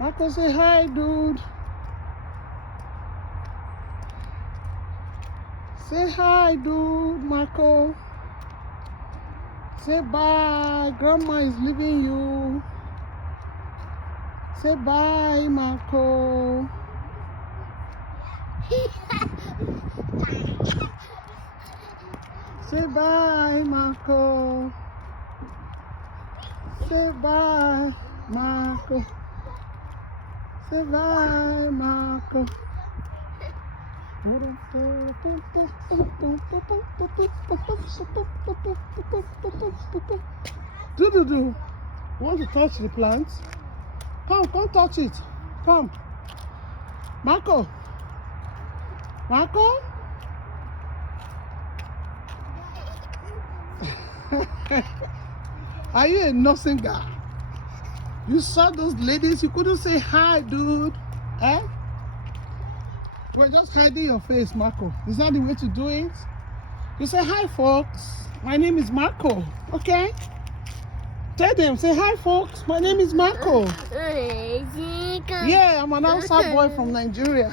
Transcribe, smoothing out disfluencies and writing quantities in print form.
Mako, say hi, dude. Say hi, dude, Mako. Say bye. Grandma is leaving you. Say bye, Mako. Say bye, Mako. Say bye, Mako. Say bye, Mako. Do. Want to touch the plants? Come touch it. Come. Mako. Mako? Are you a nursing guy? You saw those ladies, you couldn't say hi, dude. Eh? We're just hiding your face, Mako. Is that the way to do it? You say hi, folks. My name is Mako. Okay? Tell them, say hi, folks. My name is Mako. Yeah, I'm an outside boy from Nigeria.